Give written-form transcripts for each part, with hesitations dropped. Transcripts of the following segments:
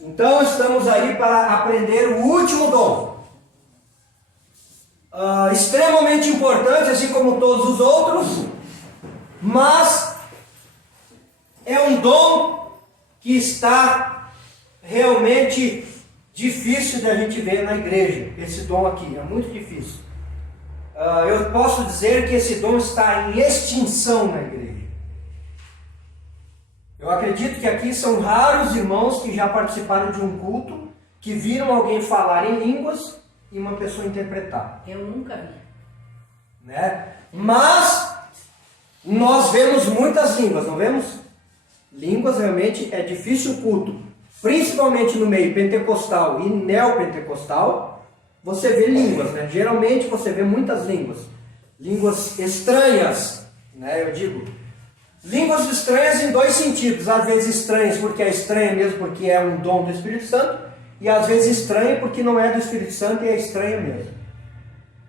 Então estamos aí para aprender o último dom. Extremamente importante, assim como todos os outros, mas é um dom que está realmente difícil de a gente ver na igreja. Esse dom aqui é muito difícil. Eu posso dizer que esse dom está em extinção na igreja. Eu acredito que aqui são raros irmãos que já participaram de um culto, que viram alguém falar em línguas e uma pessoa interpretar. Eu nunca vi. Né? Mas nós vemos muitas línguas, não vemos? Línguas realmente é difícil o culto, principalmente no meio pentecostal e neopentecostal, você vê línguas, né? Geralmente você vê muitas línguas estranhas, né? Eu digo, línguas estranhas em dois sentidos, às vezes estranhas porque é estranha mesmo porque é um dom do Espírito Santo, e às vezes estranha porque não é do Espírito Santo e é estranha mesmo.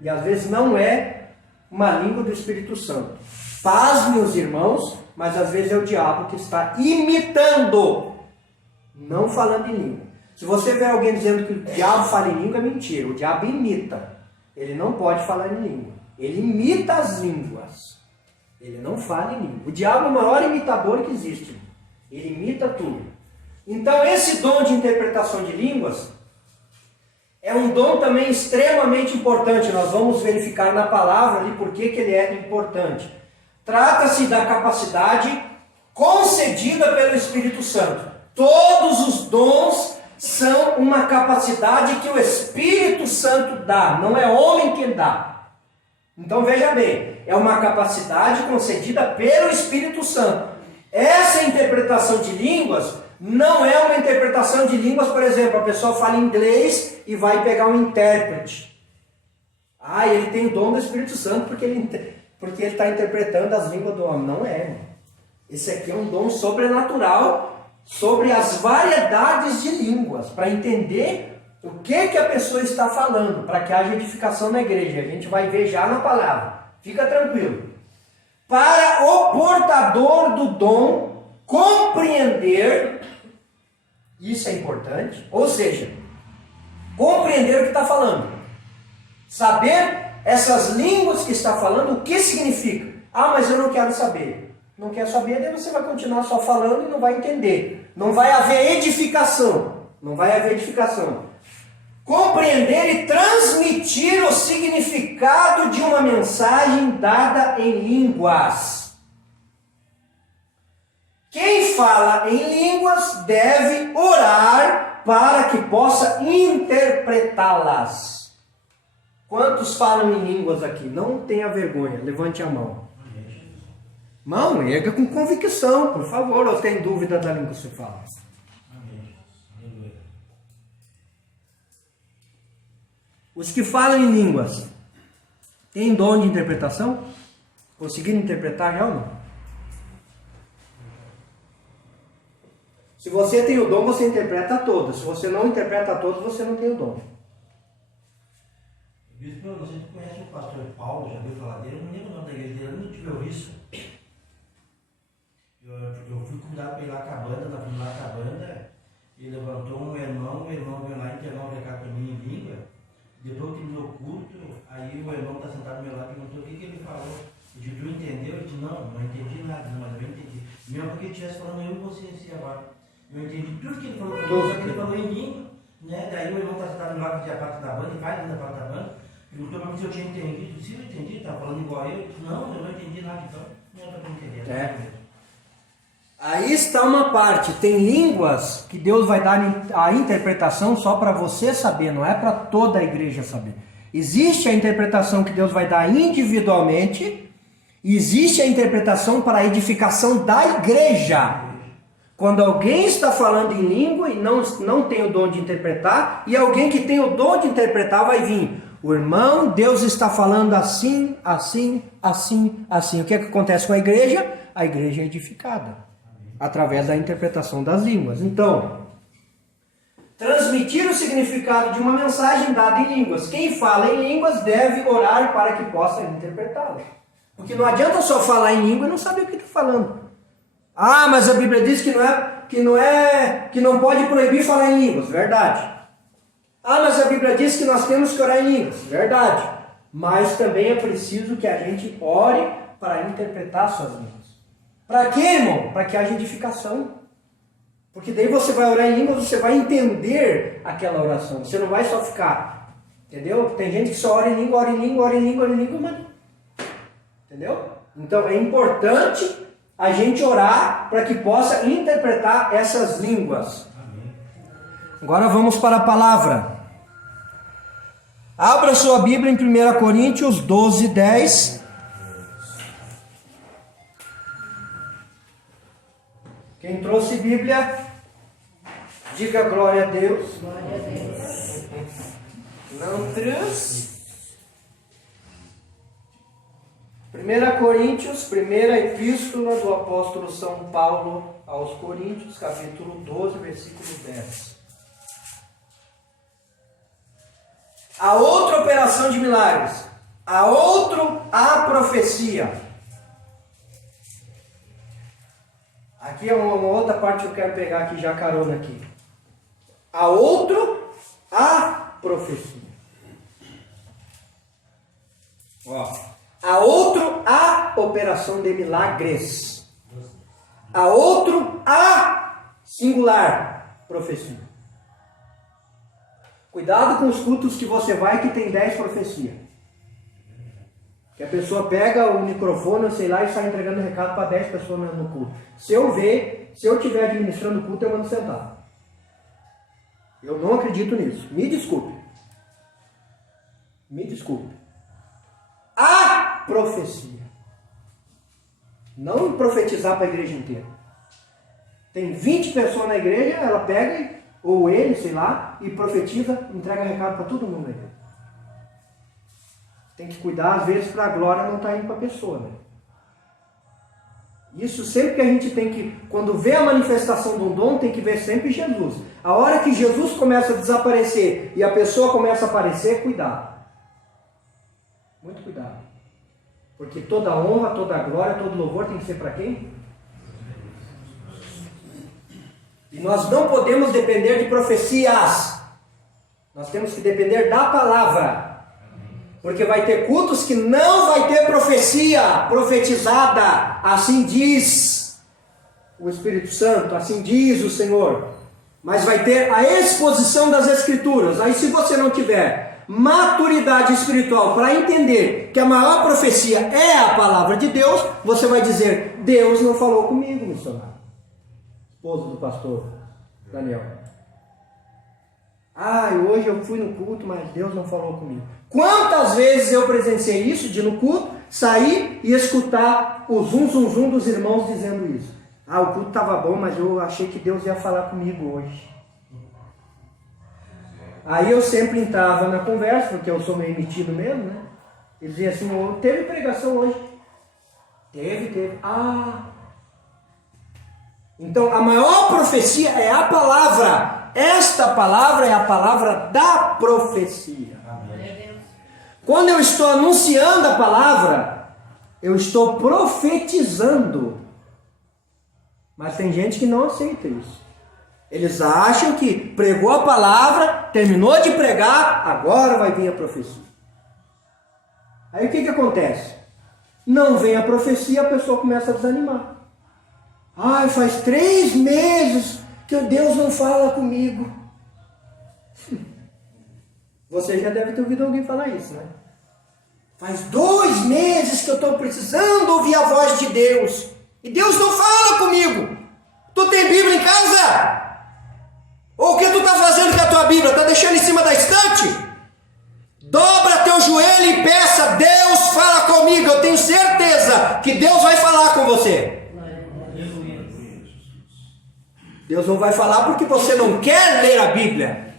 E às vezes não é uma língua do Espírito Santo. Pasme os irmãos, mas às vezes é o diabo que está imitando, não falando em língua. Se você vê alguém dizendo que o diabo fala em língua, é mentira. O diabo imita. Ele não pode falar em língua. Ele imita as línguas. Ele não fala em língua. O diabo é o maior imitador que existe. Ele imita tudo. Então esse dom de interpretação de línguas é um dom também extremamente importante. Nós vamos verificar na palavra ali por que ele é importante. Trata-se da capacidade concedida pelo Espírito Santo. Todos os dons são uma capacidade que o Espírito Santo dá, não é homem que dá. Então veja bem, é uma capacidade concedida pelo Espírito Santo. Essa interpretação de línguas não é uma interpretação de línguas, por exemplo, a pessoa fala inglês e vai pegar um intérprete. Ele tem o dom do Espírito Santo porque ele está interpretando as línguas do homem. Não é, irmão. Esse aqui é um dom sobrenatural sobre as variedades de línguas, para entender o que a pessoa está falando, para que haja edificação na igreja. A gente vai ver já na palavra. Fica tranquilo. Para o portador do dom compreender, isso é importante, ou seja, compreender o que está falando. Saber essas línguas que está falando, o que significa. Mas eu não quero saber. Não quer saber, daí você vai continuar só falando e não vai entender. Não vai haver edificação. Não vai haver edificação. Compreender e transmitir o significado de uma mensagem dada em línguas. Quem fala em línguas deve orar para que possa interpretá-las. Quantos falam em línguas aqui? Não tenha vergonha, levante a mão. Mão, erga com convicção, por favor, ou tem dúvida da língua que você fala? Os que falam em línguas têm dom de interpretação? Conseguiram interpretar já ou não? Se você tem o dom, você interpreta todas. Se você não interpreta todas, você não tem o dom. Bispo, eu não sei se você conhece o pastor Paulo, já viu falar dele, eu não lembro o nome da igreja dele, eu não tive ouvido isso. Eu fui convidado para ir lá com a banda, nós fomos lá com a banda, e levantou um irmão veio lá internar um recado para mim em língua. Depois que terminou o culto, aí o irmão está sentado ao meu lado e perguntou o que ele falou. Eu disse, tu entendeu? Eu disse, não entendi nada, mas eu entendi. Mesmo porque ele estivesse falando eu e você assim agora. Eu entendi tudo que ele falou para mim, só que ele falou em língua, né? Daí o irmão está sentado ao meu lado que tinha a parte da banda, e faz ainda a parte da banda. Perguntou para mim se eu tinha entendido. Eu disse, eu entendi, estava falando igual eu. Eu disse, não, eu não entendi nada, então não é para entender. Aí está uma parte, tem línguas que Deus vai dar a interpretação só para você saber, não é para toda a igreja saber. Existe a interpretação que Deus vai dar individualmente, e existe a interpretação para a edificação da igreja. Quando alguém está falando em língua e não tem o dom de interpretar, e alguém que tem o dom de interpretar vai vir. O irmão, Deus está falando assim, assim, assim, assim. O que acontece com a igreja? A igreja é edificada através da interpretação das línguas. Então, transmitir o significado de uma mensagem dada em línguas. Quem fala em línguas deve orar para que possa interpretá-la. Porque não adianta só falar em língua e não saber o que está falando. Ah, mas a Bíblia diz que não pode proibir falar em línguas. Verdade. Ah, mas a Bíblia diz que nós temos que orar em línguas. Verdade. Mas também é preciso que a gente ore para interpretar suas línguas. Para quê, irmão? Para que haja edificação. Porque daí você vai orar em línguas, você vai entender aquela oração. Você não vai só ficar, entendeu? Tem gente que só ora em língua, mas... Entendeu? Então é importante a gente orar para que possa interpretar essas línguas. Agora vamos para a palavra. Abra sua Bíblia em 1 Coríntios 12, 10. Quem trouxe Bíblia, diga glória a Deus. Glória a Deus. Não trouxe. 1 Coríntios, primeira epístola do apóstolo São Paulo aos Coríntios, capítulo 12, versículo 10. A outra operação de milagres, a profecia. Aqui é uma outra parte que eu quero pegar aqui, já carona aqui. A profecia. Ó. A operação de milagres. A singular profecia. Cuidado com os cultos que você vai que tem 10 profecias. Que a pessoa pega o microfone, sei lá, e sai entregando recado para 10 pessoas no culto. Se eu estiver administrando o culto, eu mando sentar. Eu não acredito nisso. Me desculpe. A profecia. Não profetizar para a igreja inteira. Tem 20 pessoas na igreja, ela pega, ou ele, sei lá, e profetiza, entrega recado para todo mundo na igreja. Tem que cuidar, às vezes, para a glória não estar indo para a pessoa, né? Isso sempre que a gente tem que, quando vê a manifestação de um dom, tem que ver sempre Jesus. A hora que Jesus começa a desaparecer e a pessoa começa a aparecer, cuidado. Muito cuidado. Porque toda honra, toda glória, todo louvor tem que ser para quem? E nós não podemos depender de profecias. Nós temos que depender da palavra. Porque vai ter cultos que não vai ter profecia profetizada. Assim diz o Espírito Santo, assim diz o Senhor. Mas vai ter a exposição das Escrituras. Aí se você não tiver maturidade espiritual para entender que a maior profecia é a palavra de Deus, você vai dizer, Deus não falou comigo, missionário. Esposo do pastor Daniel. Hoje eu fui no culto, mas Deus não falou comigo. Quantas vezes eu presenciei isso, de no culto, sair e escutar o zum dos irmãos dizendo isso. O culto estava bom, mas eu achei que Deus ia falar comigo hoje. Aí eu sempre entrava na conversa, porque eu sou meio metido mesmo, né? E dizia assim, teve pregação hoje? Teve. Então a maior profecia é a palavra. Esta palavra é a palavra da profecia. Quando eu estou anunciando a palavra, eu estou profetizando. Mas tem gente que não aceita isso. Eles acham que pregou a palavra, terminou de pregar, agora vai vir a profecia. Aí o que acontece? Não vem a profecia, a pessoa começa a desanimar. Faz 3 meses que Deus não fala comigo. Você já deve ter ouvido alguém falar isso, né? Faz 2 meses que eu estou precisando ouvir a voz de Deus. E Deus não fala comigo. Tu tem Bíblia em casa? Ou o que tu está fazendo com a tua Bíblia? Está deixando em cima da estante? Dobra teu joelho e peça, Deus fala comigo. Eu tenho certeza que Deus vai falar com você. Deus não vai falar porque você não quer ler a Bíblia.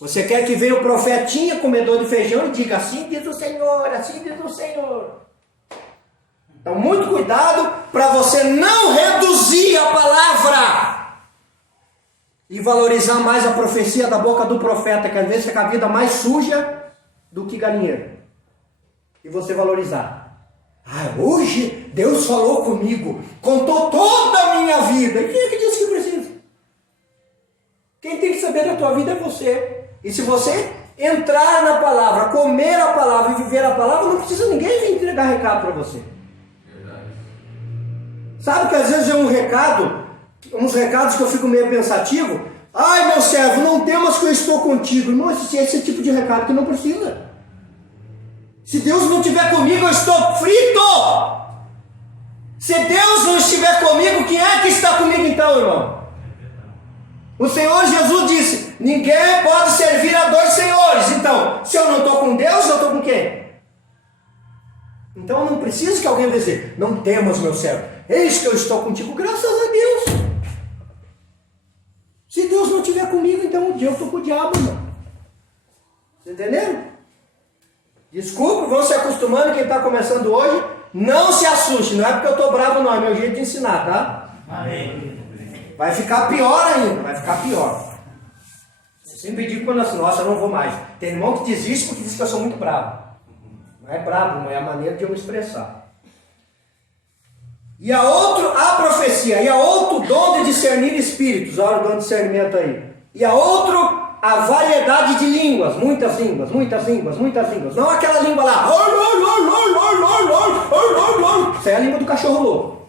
Você quer que venha o profetinha, comedor de feijão, e diga, assim diz o Senhor, assim diz o Senhor. Então, muito cuidado para você não reduzir a palavra e valorizar mais a profecia da boca do profeta, que às vezes fica a vida mais suja do que galinheiro. E você valorizar. Hoje Deus falou comigo, contou toda a minha minha vida. E quem é que disse que precisa? Quem tem que saber da tua vida é você. E se você entrar na palavra, comer a palavra e viver a palavra, não precisa ninguém vir entregar recado para você. Verdade. Sabe que às vezes é um recado, uns recados que eu fico meio pensativo. Ai, meu servo, não temas que eu estou contigo. Irmão, esse tipo de recado que não precisa. Se Deus não estiver comigo, eu estou frito. Se Deus não estiver comigo, quem é que está comigo então, irmão? O Senhor Jesus disse, ninguém pode servir a dois senhores. Então, se eu não estou com Deus, eu estou com quem? Então eu não preciso que alguém dizer, não temas, meu servo, eis que eu estou contigo, graças a Deus. Se Deus não estiver comigo, então um dia eu estou com o diabo, irmão. Você entendeu? Desculpa, vão se acostumando, quem está começando hoje, não se assuste, não é porque eu estou bravo não, é meu jeito de ensinar, tá? Amém. Vai ficar pior ainda, vai ficar pior. Eu sempre digo quando assim, nossa, eu não vou mais. Tem irmão que diz isso porque diz que eu sou muito bravo. Não é bravo, não é a maneira de eu me expressar. E a profecia, e a outro dom de discernir espíritos, olha o dom de discernimento aí. E a outro, a variedade de línguas, muitas línguas, muitas línguas, muitas línguas. Não aquela língua lá. Isso é a língua do cachorro louco.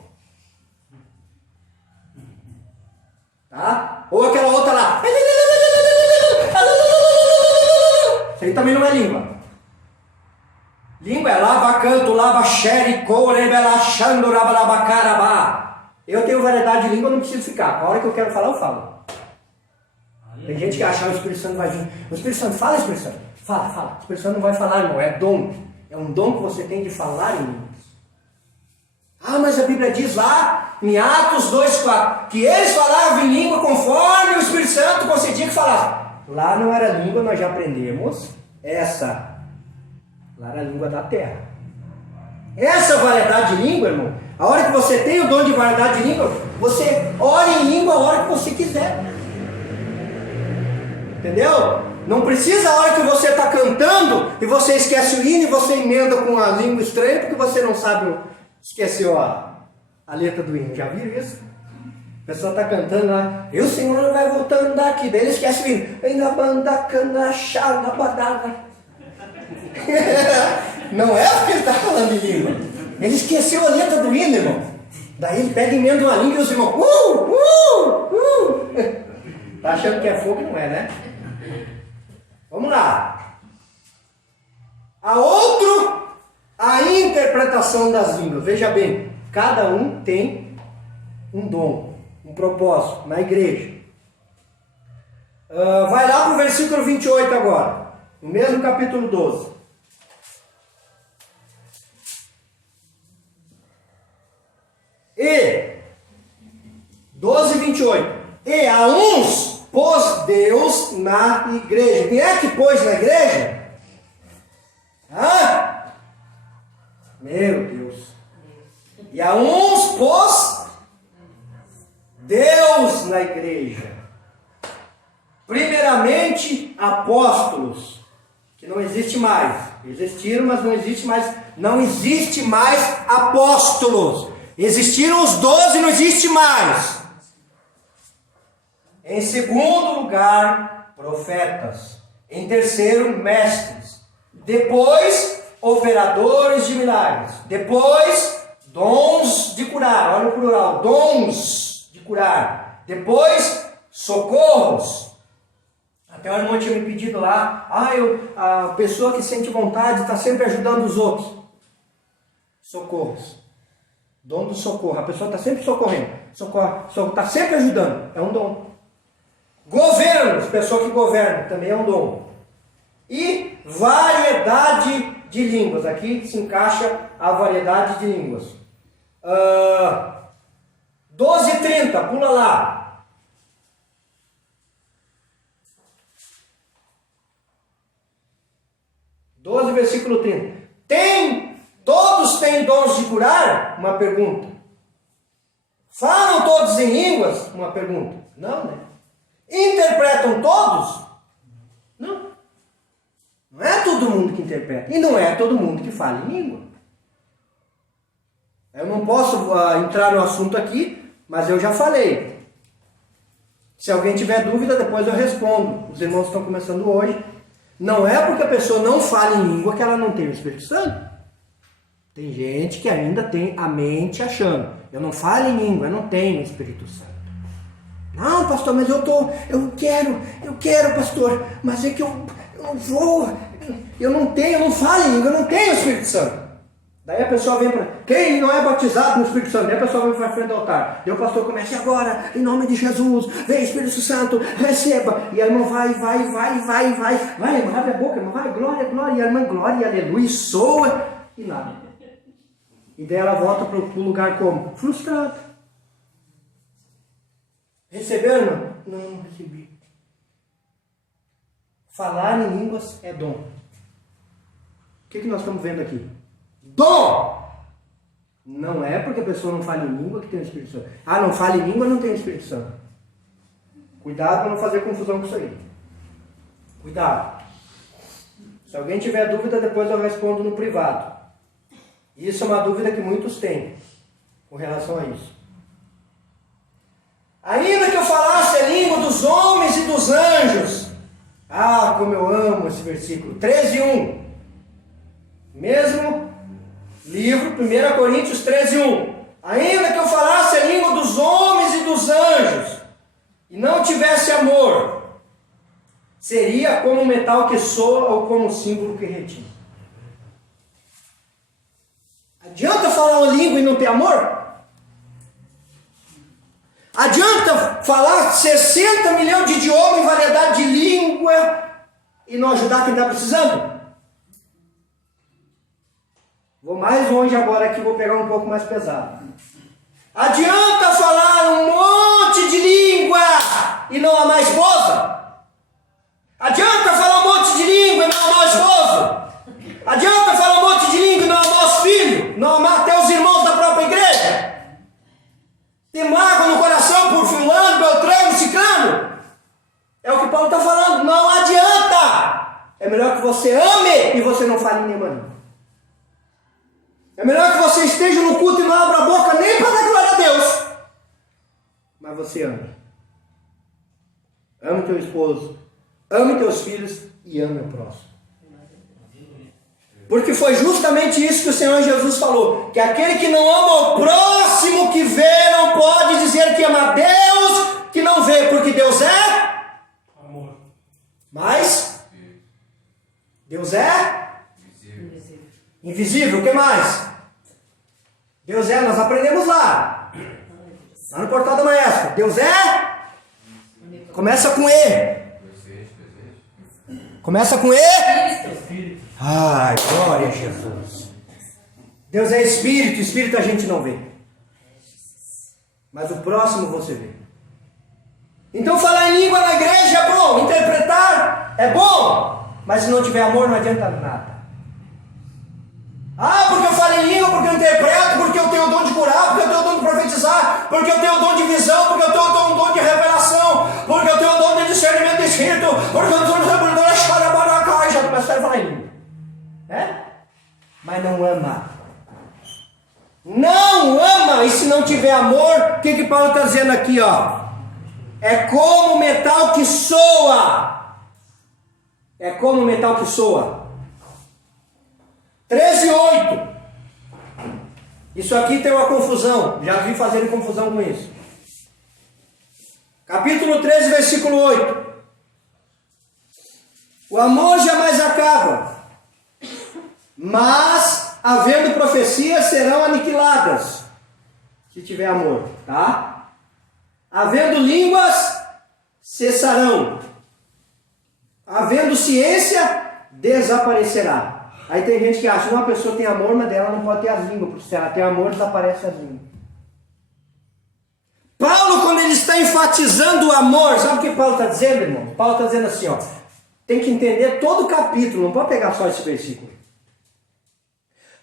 Tá? Ou aquela outra lá. Isso aí também não é língua. Língua é lava, canto, lava, xere, core, belachando, rabalabacarabá. Eu tenho variedade de língua, eu não preciso ficar. A hora que eu quero falar, eu falo. Tem gente que acha que o Espírito Santo vai vir. O Espírito Santo, fala, Espírito Santo. Fala, fala. O Espírito Santo não vai falar, irmão. É dom. É um dom que você tem de falar em línguas. Ah, mas a Bíblia diz lá, em Atos 2,4, que eles falavam em língua conforme o Espírito Santo concedia que falasse. Lá não era língua, nós já aprendemos essa. Lá era a língua da terra. Essa variedade de língua, irmão, a hora que você tem o dom de variedade de língua, você ora em língua a hora que você quiser. Entendeu? Não precisa a hora que você está cantando e você esquece o hino e você emenda com a língua estranha porque você não sabe, esqueceu a letra do hino. Já viram isso? A pessoa está cantando lá, e o Senhor vai voltando daqui, daí ele esquece o hino. Vem na banda, cana, chá, na badada. Não é porque ele está falando em língua. Ele esqueceu a letra do hino, irmão. Daí ele pega e emenda uma língua e os irmãos, Tá achando que é fogo e não é, né? Vamos lá. A interpretação das línguas. Veja bem, cada um tem um dom, um propósito na igreja. Vai lá para o versículo 28 agora. No mesmo capítulo 12. E 12:28. E a uns pôs Deus na igreja. Quem é que pôs na igreja? Hã? Meu Deus. E a uns pôs Deus na igreja. Primeiramente, apóstolos, que não existe mais. Existiram, mas não existe mais. Não existe mais apóstolos. Existiram os 12 e não existe mais. Em segundo lugar, profetas. Em terceiro, mestres. Depois, operadores de milagres. Depois, dons de curar. Olha o plural, dons de curar. Depois, socorros. Até o irmão tinha me pedido lá, a pessoa que sente vontade está sempre ajudando os outros. Socorros. Dom do socorro. A pessoa está sempre socorrendo. Está sempre ajudando. É um dom. Governos. Pessoa que governa. Também é um dom. E variedade de línguas. Aqui se encaixa a variedade de línguas. 12:30. Pula lá. 12, versículo 30. Todos têm dons de curar? Uma pergunta. Falam todos em línguas? Uma pergunta. Não, né? Interpretam todos? Não. Não é todo mundo que interpreta. E não é todo mundo que fala em língua. Eu não posso entrar no assunto aqui, Mas eu já falei. Se alguém tiver dúvida, depois eu respondo. Os irmãos estão começando hoje. Não é porque a pessoa não fala em língua que ela não tem o Espírito Santo. Tem gente que ainda tem a mente achando: eu não falo em língua, eu não tenho o Espírito Santo. Não, pastor, mas eu quero, pastor, mas é que eu não vou, eu não falo em língua, eu não tenho o Espírito Santo. Daí a pessoa vem para, quem não é batizado no Espírito Santo? Daí a pessoa vem para frente do altar. Daí o pastor começa: e agora, em nome de Jesus, vem Espírito Santo, receba. E a irmã vai, irmã, abre a boca, irmã, vai, glória, glória. E a irmã, glória, aleluia, soa, e nada. E daí ela volta para o lugar como? Frustrada. Recebeu, irmão? Não recebi. Falar em línguas é dom. O que nós estamos vendo aqui? Dom! Não é porque a pessoa não fala em língua que tem o Espírito Santo. Ah, não fala em língua, não tem o Espírito Santo. Cuidado para não fazer confusão com isso aí. Cuidado. Se alguém tiver dúvida, depois eu respondo no privado. Isso é uma dúvida que muitos têm com relação a isso. Ainda que eu falasse a língua dos homens e dos anjos. Ah, como eu amo esse versículo. 13:1. Mesmo livro, 1 Coríntios 13:1. Ainda que eu falasse a língua dos homens e dos anjos, e não tivesse amor, seria como um metal que soa ou como um símbolo que retine. Adianta falar uma língua e não ter amor? Adianta falar 60 milhões de idiomas em variedade de língua e não ajudar quem está precisando? Vou mais longe agora aqui, vou pegar um pouco mais pesado. Adianta falar um monte de língua e não amar a esposa? Adianta falar um monte de língua e não amar o esposo? Adianta falar um monte de língua e não amar os filhos? Não amar até os irmãos da própria igreja? Ter mágoa no coração por fulano, beltrano, ciclano? É o que Paulo está falando. Não adianta. É melhor que você ame e você não fale em nenhuma língua. É melhor que você esteja no culto e não abra a boca nem para dar glória a Deus. Mas você ame. Ame teu esposo. Ame teus filhos e ame o próximo. Porque foi justamente isso que o Senhor Jesus falou. Que aquele que não ama o próximo que vê, não pode dizer que ama a Deus que não vê. Porque Deus é amor. Mas Deus é invisível. O que mais? Deus é, nós aprendemos lá no portal da maestra. Deus é, começa com E. Começa com E. Ai, glória a Jesus. Deus é Espírito. Espírito a gente não vê, mas o próximo você vê. Então falar em língua na igreja é bom, interpretar é bom, mas se não tiver amor não adianta nada. Ah, porque eu falo em língua, porque eu interpreto, porque eu tenho o dom de curar, porque eu tenho o dom de profetizar, porque eu tenho o dom de visão, porque eu tenho o dom de revelação, porque eu tenho o dom de discernimento de espírito, porque eu tenho o dom de charabaracá, já começaram a falar em língua. Mas não ama. Não ama. E se não tiver amor, o que Paulo está dizendo aqui, ó? É como metal que soa. É como metal que soa. 13:8. Isso aqui tem uma confusão. Já vi fazendo confusão com isso. Capítulo 13, versículo 8. O amor jamais acaba, mas havendo profecias serão aniquiladas, se tiver amor, tá? Havendo línguas cessarão, havendo ciência desaparecerá. Aí tem gente que acha que uma pessoa tem amor, mas dela não pode ter as línguas, porque se ela tem amor, desaparece as línguas. Paulo, quando ele está enfatizando o amor, sabe o que Paulo está dizendo, irmão? Paulo está dizendo assim, ó, tem que entender todo o capítulo, não pode pegar só esse versículo.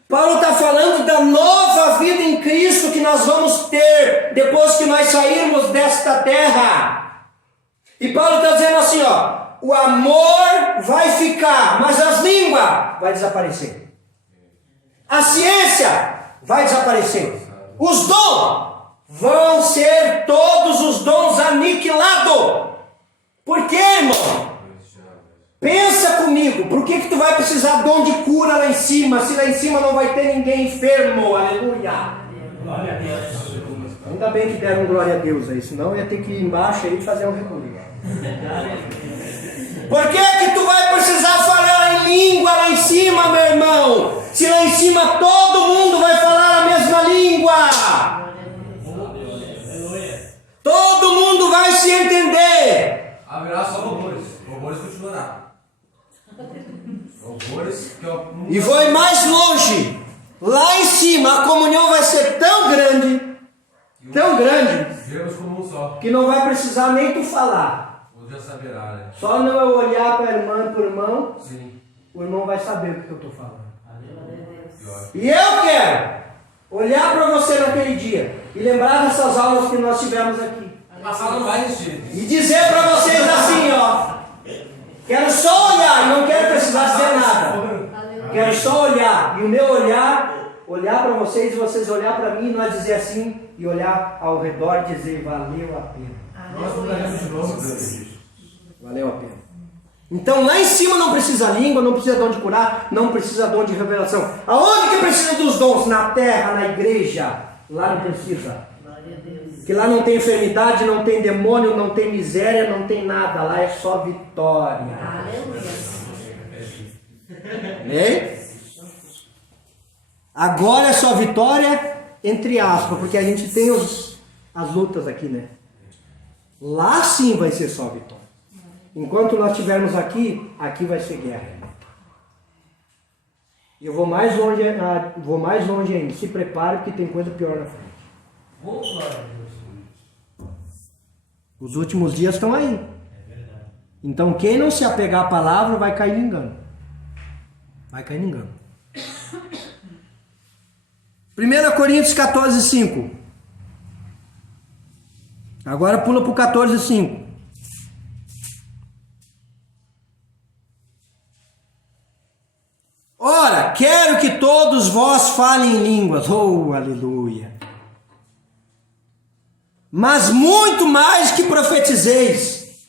Paulo está falando da nova vida em Cristo que nós vamos ter depois que nós sairmos desta terra. E Paulo está dizendo assim, ó, o amor vai ficar, mas as línguas vai desaparecer. A ciência vai desaparecer. Os dons vão ser todos os dons aniquilados. Por quê, irmão? Pensa comigo, por que tu vai precisar de dom de cura lá em cima, se lá em cima não vai ter ninguém enfermo? Aleluia! Glória a Deus. Ainda bem que deram glória a Deus aí, senão ia ter que ir embaixo aí e fazer um recolhido. Por que tu vai precisar falar em língua lá em cima, meu irmão? Se lá em cima todo mundo vai falar a mesma língua. Todo mundo vai se entender. Haverá só louvores. Louvores continuará. Louvores que eu... E vou ir mais longe. Lá em cima a comunhão vai ser tão grande, Vemos como um só. que não vai precisar nem tu falar. O Deus saberá, né? Só não eu olhar para a irmã e para o irmão, Sim. o irmão vai saber o que eu estou falando. Pior. E eu quero olhar para você naquele dia e lembrar dessas aulas que nós tivemos aqui. O passado não vai existir. E dizer para vocês assim, ó. Quero só olhar, não quero precisar dizer nada. Quero só olhar. E o meu olhar para vocês e vocês olhar para mim e nós dizer assim, e olhar ao redor e dizer, valeu a pena. Nós mudaremos de novo, Deus. Valeu a pena. Então lá em cima não precisa língua, não precisa dom de curar, não precisa dom de revelação. Aonde que precisa dos dons? Na terra, na igreja. Lá não precisa. Que lá não tem enfermidade, não tem demônio, não tem miséria, não tem nada. Lá é só vitória. Amém? Agora é só vitória, entre aspas, porque a gente tem as lutas aqui, né? Lá sim vai ser só vitória. Enquanto nós estivermos aqui, aqui vai ser guerra. E eu vou mais longe ainda. Se prepare porque tem coisa pior na frente. Os últimos dias estão aí. Então quem não se apegar à palavra vai cair no engano. Vai cair no engano. 1 Coríntios 14, 5. Agora pula para o 14, 5. Ora, quero que todos vós falem em línguas. Oh, aleluia. Mas muito mais que profetizeis.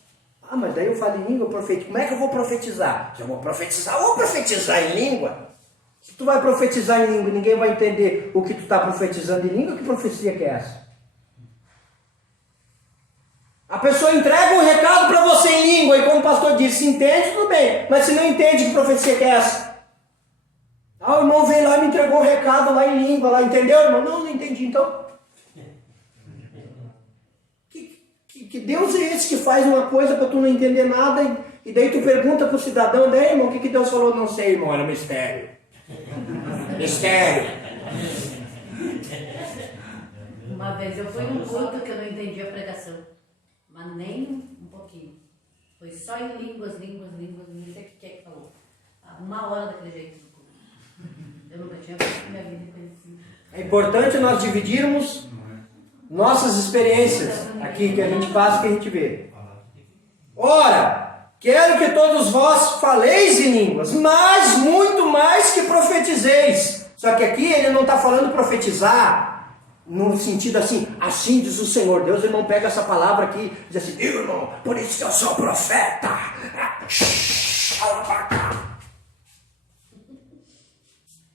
Ah, mas daí eu falo em língua, profetizo. Como é que eu vou profetizar? Se eu vou profetizar, eu vou profetizar em língua. Se tu vai profetizar em língua e ninguém vai entender o que tu está profetizando em língua, que profecia que é essa? A pessoa entrega um recado para você em língua e como o pastor disse, se entende, tudo bem. Mas se não entende, que profecia que é essa? Ah, o irmão veio lá e me entregou um recado lá em língua, lá, entendeu, irmão? Não entendi, então. Que Deus é esse que faz uma coisa para tu não entender nada e daí tu pergunta para o cidadão, daí, irmão, o que Deus falou? Não sei, irmão, era mistério. Mistério. Uma vez eu fui num culto que eu não entendi a pregação, mas nem um pouquinho. Foi só em línguas, não sei o que é que falou. 1 hora daquele jeito no culto. Eu nunca tinha visto minha vida assim. É importante nós dividirmos nossas experiências aqui que a gente passa, que a gente vê. Ora, quero que todos vós faleis em línguas, mas muito mais que profetizeis. Só que aqui ele não está falando profetizar no sentido assim diz o Senhor. Deus, irmão, pega essa palavra aqui e diz assim, irmão, por isso que eu sou profeta.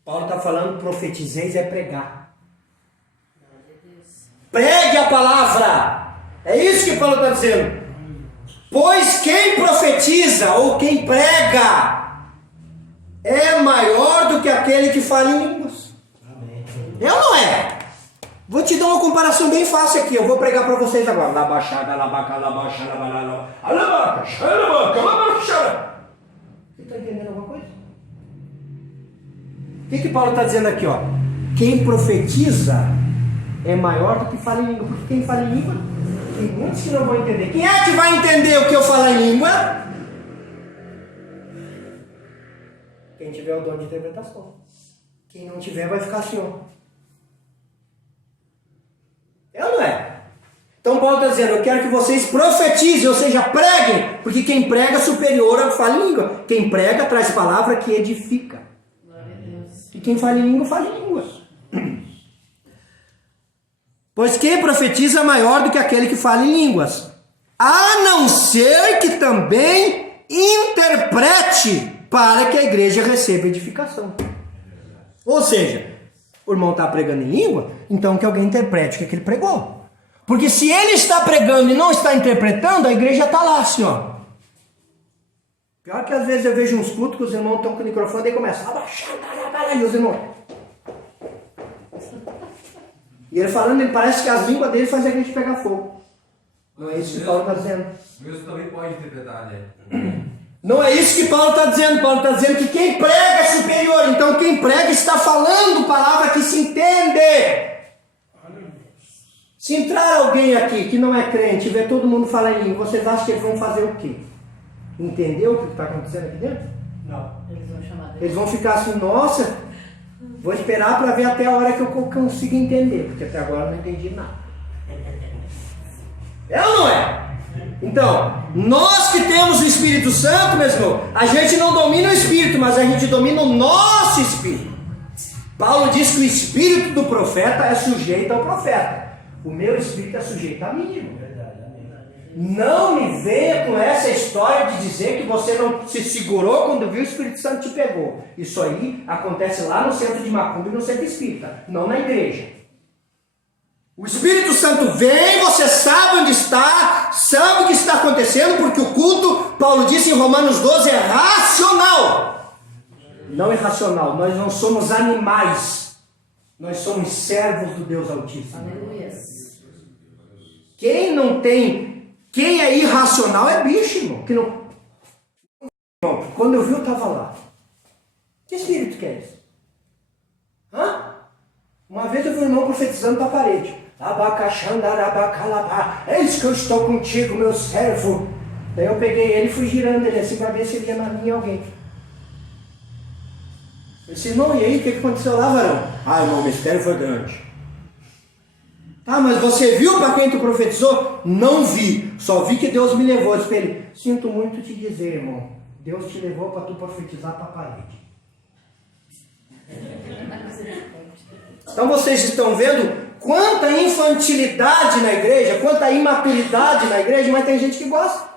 Paulo está falando profetizeis é pregar. Pregue a palavra. É isso que Paulo está dizendo. Pois quem profetiza ou quem prega é maior do que aquele que fala em línguas. É ou não é? Vou te dar uma comparação bem fácil aqui. Eu vou pregar para vocês agora. Você está entendendo alguma coisa? O que Paulo está dizendo aqui? Ó? Quem profetiza é maior do que fala em língua. Porque quem fala em língua, tem muitos que não vão entender. Quem é que vai entender o que eu falar em língua? Quem tiver o dom de interpretação. Quem não tiver vai ficar assim, ó. É ou não é? Então Paulo está dizendo, eu quero que vocês profetizem, ou seja, preguem. Porque quem prega é superior ao que fala em língua. Quem prega traz palavra que edifica. E quem fala em língua, fala em línguas. Pois quem profetiza é maior do que aquele que fala em línguas, a não ser que também interprete para que a igreja receba edificação. Ou seja, o irmão está pregando em língua, então que alguém interprete o que ele pregou. Porque se ele está pregando e não está interpretando, a igreja está lá assim, ó. Pior que às vezes eu vejo uns cultos que os irmãos estão com o microfone e começam a baixar, e os irmãos. E ele falando, ele parece que as línguas dele fazem a gente pegar fogo. Não é isso que Paulo está dizendo. Deus também pode interpretar, né? Não é isso que Paulo está dizendo. Paulo está dizendo que quem prega é superior. Então quem prega está falando palavra que se entende. Se entrar alguém aqui que não é crente e ver todo mundo falar em língua, vocês acham que eles vão fazer o quê? Entender o que está acontecendo aqui dentro? Não. Eles vão chamar Deus. Eles vão ficar assim, nossa, vou esperar para ver até a hora que eu consiga entender, porque até agora eu não entendi nada. É ou não é? Então, nós que temos o Espírito Santo, meu irmão, a gente não domina o Espírito, mas a gente domina o nosso Espírito. Paulo diz que o Espírito do profeta é sujeito ao profeta. O meu Espírito é sujeito a mim, irmão. Não me venha com essa história de dizer que você não se segurou quando viu o Espírito Santo te pegou. Isso aí acontece lá no centro de Macumba e no centro espírita, não na igreja. O Espírito Santo vem, você sabe onde está, sabe o que está acontecendo, porque o culto, Paulo disse em Romanos 12, é racional. Não irracional, nós não somos animais, nós somos servos do Deus Altíssimo. Aleluia. Quem é irracional é bicho, irmão. Que não... Irmão, quando eu vi, eu estava lá. Que espírito que é esse? Hã? Uma vez eu vi um irmão profetizando para a parede. Abacaxandarabacalabá. Eis que eu estou contigo, meu servo. Daí eu peguei ele e fui girando ele assim para ver se ele ia em alguém. Eu disse, irmão, e aí, o que aconteceu lá, varão? Ah, irmão, o mistério foi grande. Tá, mas você viu para quem tu profetizou? Não vi, só vi que Deus me levou. Eu disse para ele, sinto muito te dizer, irmão, Deus te levou para tu profetizar para a parede. Então vocês estão vendo quanta infantilidade na igreja, quanta imaturidade na igreja, mas tem gente que gosta.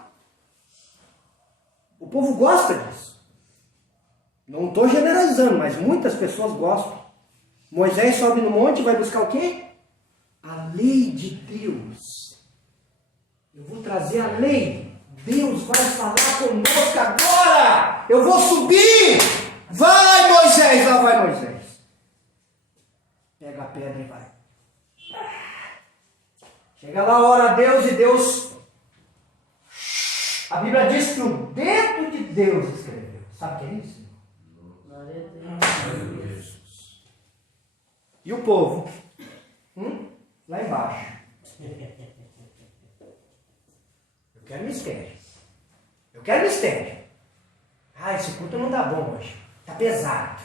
O povo gosta disso. Não estou generalizando, mas muitas pessoas gostam. Moisés sobe no monte e vai buscar o quê? A lei de Deus. Eu vou trazer a lei. Deus vai falar conosco agora. Eu vou subir. Vai, Moisés. Lá vai Moisés. Pega a pedra e vai. Chega lá a hora a Deus e Deus... A Bíblia diz que o dedo de Deus escreveu. Sabe o que é isso? Glória a Deus. E o povo? Lá embaixo. Eu quero mistério. Eu quero mistério. Ah, esse culto não tá bom hoje. Tá pesado.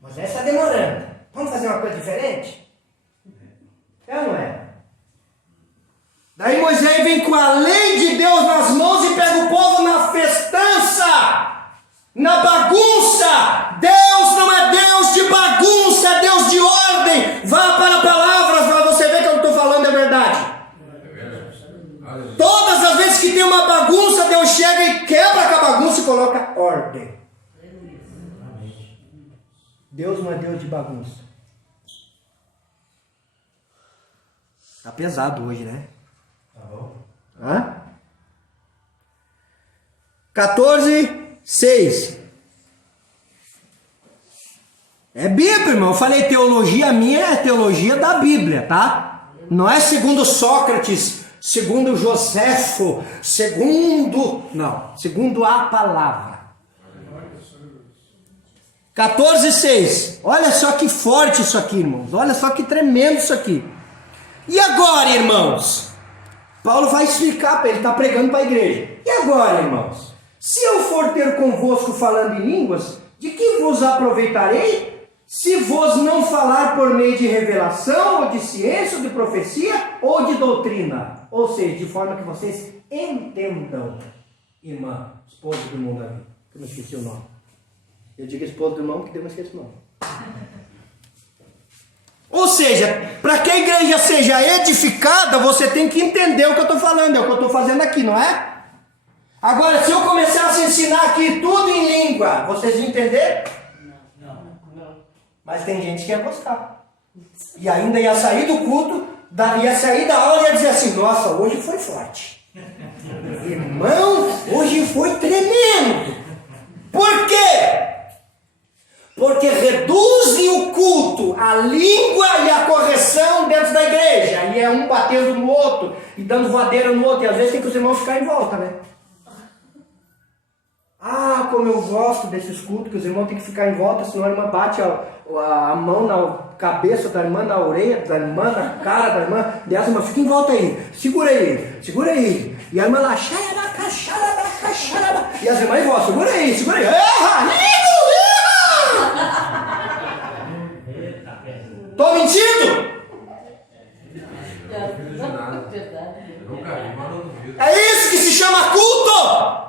Moisés está demorando. Vamos fazer uma coisa diferente? É ou não é? Daí Moisés vem com a lei de Deus nas mãos e pega o povo na festança, na bagunça. Deus não é Deus de bagunça, é Deus de ordem. Vá para a palavra para você ver que eu estou falando é verdade. Todas as vezes que tem uma bagunça, Deus chega e quebra com a bagunça e coloca ordem. Deus não é Deus de bagunça. Tá pesado hoje, né? Tá bom? 14:6. É Bíblia, irmão. Eu falei teologia minha é teologia da Bíblia, tá? Não é segundo Sócrates, segundo Joséfo, segundo a palavra. 14:6. Olha só que forte isso aqui, irmãos. Olha só que tremendo isso aqui. E agora, irmãos? Paulo vai explicar, ele está pregando para a igreja. E agora, irmãos? Se eu for ter convosco falando em línguas, de que vos aproveitarei? Se vos não falar por meio de revelação, ou de ciência, ou de profecia, ou de doutrina. Ou seja, de forma que vocês entendam. Irmã, esposa do irmão Davi, que eu não esqueci o nome. Eu digo esposa do irmão porque eu não esqueci o nome. Ou seja, para que a igreja seja edificada, você tem que entender o que eu estou falando, é o que eu estou fazendo aqui, não é? Agora, se eu começasse a ensinar aqui tudo em língua, vocês iam entender? Não. Mas tem gente que ia gostar. E ainda ia sair do culto, ia sair da aula e ia dizer assim, nossa, hoje foi forte. Irmão, hoje foi tremendo. Por quê? Porque reduzem o culto, a língua e a correção dentro da igreja. E é um batendo no outro e dando voadeira no outro. E às vezes tem que os irmãos ficar em volta, né? Ah, como eu gosto desses cultos, que os irmãos têm que ficar em volta, senão a irmã bate a mão na cabeça da irmã, na orelha da irmã, na cara da irmã. E as irmãs, fica em volta aí, segura aí. E a irmã lá, xarabaca, e as irmãs em volta, segura aí. Tô mentindo? Eu nunca vi, mas não duvido. É isso que se chama culto!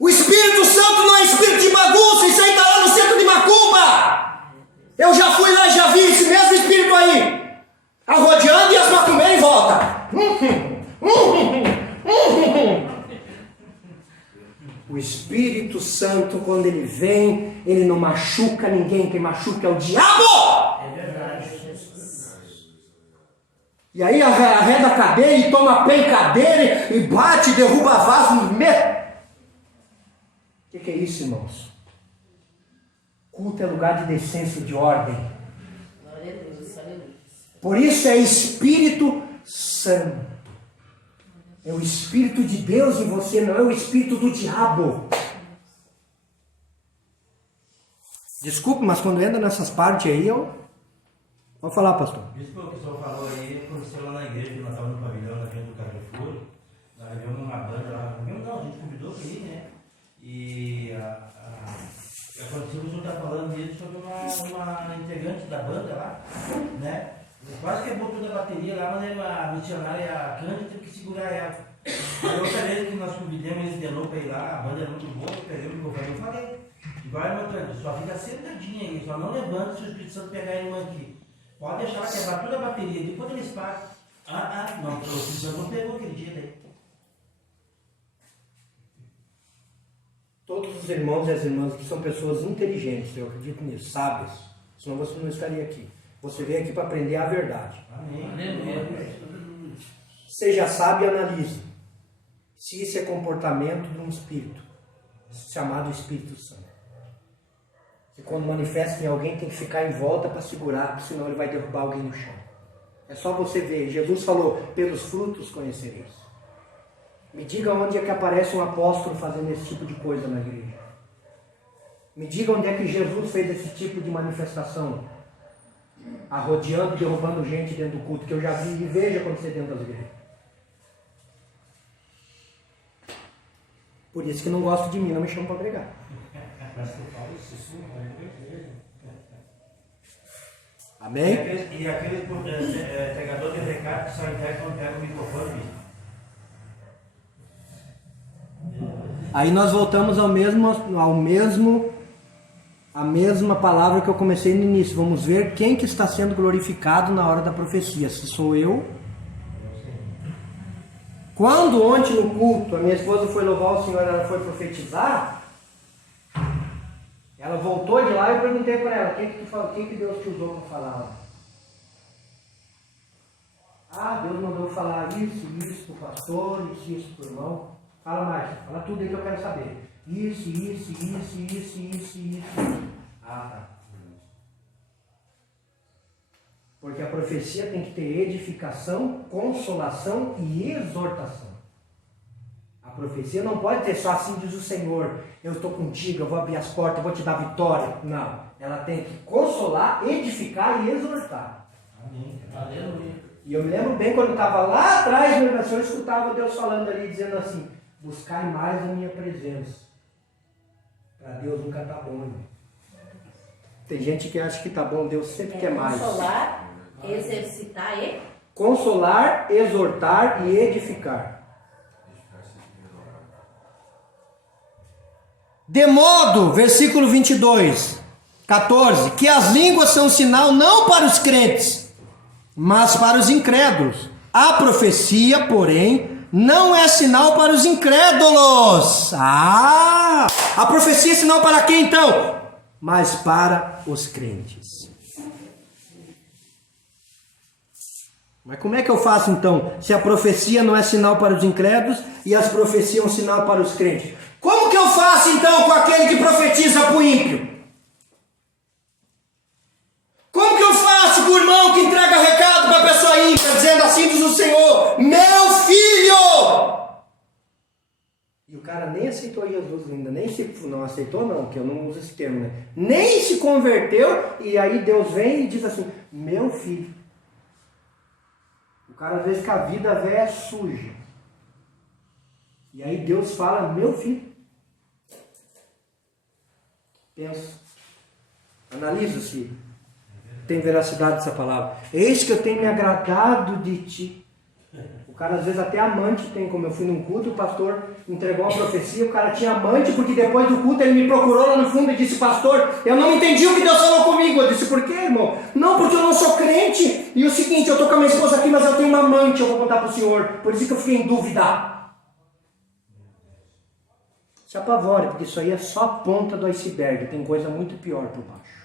O Espírito Santo não é espírito de bagunça, isso aí está lá no centro de Macumba! Eu já fui lá e já vi esse mesmo espírito aí, arrodeando e as macumbeiras em volta. O Espírito Santo, quando ele vem, ele não machuca ninguém, quem machuca é o diabo! É verdade. E aí arreda a cadeia e toma pencadeira e bate, derruba vaso no meio. O que é isso, irmãos? Culto é lugar de decência e de ordem. Glória a Deus, aleluia. Por isso é Espírito Santo. É o Espírito de Deus em você, não é o Espírito do diabo. Desculpe, mas quando entra nessas partes aí, eu... Vou falar, pastor. Isso que o senhor falou aí, aconteceu lá na igreja, que nós estávamos no pavilhão, na frente do Carrefour. Nós levamos uma banda lá. Não, a gente convidou para ir, né? E aconteceu que o senhor está falando disso sobre uma integrante da banda lá, né? Quase quebrou toda a bateria lá, mas a missionária, a Cândida, teve que segurar ela. A outra vez que nós convidamos eles de novo para ir lá, a banda era muito boa, eu peguei o microfone e falei, igual a irmã Cândida, só fica sentadinha aí, só não levanta se o Espírito Santo pegar a irmã aqui. Pode deixar ela quebrar toda a bateria, depois eles pagam. Não, o Espírito Santo não pegou aquele dia daí. Todos os irmãos e as irmãs que são pessoas inteligentes, eu acredito nisso, sábios, senão você não estaria aqui. Você veio aqui para aprender a verdade. Amém. Seja sábio e analise se isso é comportamento de um espírito, chamado Espírito Santo. E quando manifesta em alguém, tem que ficar em volta para segurar, senão ele vai derrubar alguém no chão. É só você ver. Jesus falou, pelos frutos conhecereis. Me diga onde é que aparece um apóstolo fazendo esse tipo de coisa na igreja. Me diga onde é que Jesus fez esse tipo de manifestação, arrodeando, derrubando gente dentro do culto, que eu já vi e vejo acontecer dentro das igrejas. Por isso que não gosto de mim, não me chamam para pregar. Amém? E aquele pegador de recado que só entrega quando pega o microfone. Aí nós voltamos a mesma palavra que eu comecei no início. Vamos ver quem que está sendo glorificado na hora da profecia. Se sou eu. Quando ontem no culto a minha esposa foi louvar o Senhor, ela foi profetizar, ela voltou de lá e eu perguntei para ela, quem que Deus te usou para falar? Deus mandou falar isso para o pastor, isso para o irmão. Fala mais, fala tudo aí que eu quero saber. Isso. Tá. Porque a profecia tem que ter edificação, consolação e exortação. A profecia não pode ter só assim diz o Senhor, eu estou contigo, eu vou abrir as portas, eu vou te dar vitória. Não, ela tem que consolar, edificar e exortar. Amém. Aleluia. E eu me lembro bem quando eu estava lá atrás na oração, eu escutava Deus falando ali, dizendo assim, buscai mais a minha presença. Para Deus nunca está bom, irmão. Tem gente que acha que está bom, Deus sempre quer mais. Consolar, exercitar e... Consolar, exortar e edificar. De modo, versículo 22, 14. Que as línguas são sinal não para os crentes, mas para os incrédulos. A profecia, porém, não é sinal para os incrédulos. A profecia é sinal para quem então? Mas para os crentes. Mas como é que eu faço então, se a profecia não é sinal para os incrédulos e as profecias são sinal para os crentes? Como que eu faço então com aquele que profetiza para o ímpio? Como que eu faço com o irmão que entrega recado para a pessoa ímpia, dizendo assim diz o Senhor, meu filho? E o cara nem aceitou Jesus ainda, nem se, não aceitou não, que eu não uso esse termo, né? Nem se converteu, e aí Deus vem e diz assim, meu filho. O cara às vezes que a vida velha é suja. E aí Deus fala, meu filho. Pensa. Analisa se tem veracidade essa palavra. Eis que eu tenho me agradado de ti. O cara às vezes até amante tem, como eu fui num culto, o pastor entregou uma profecia, o cara tinha amante, porque depois do culto ele me procurou lá no fundo e disse, pastor, eu não entendi o que Deus falou comigo. Eu disse, por quê, irmão? Não, porque eu não sou crente, e o seguinte, eu estou com a minha esposa aqui, mas eu tenho uma amante, eu vou contar para o senhor, por isso que eu fiquei em dúvida. Se apavore, porque isso aí é só a ponta do iceberg, tem coisa muito pior por baixo.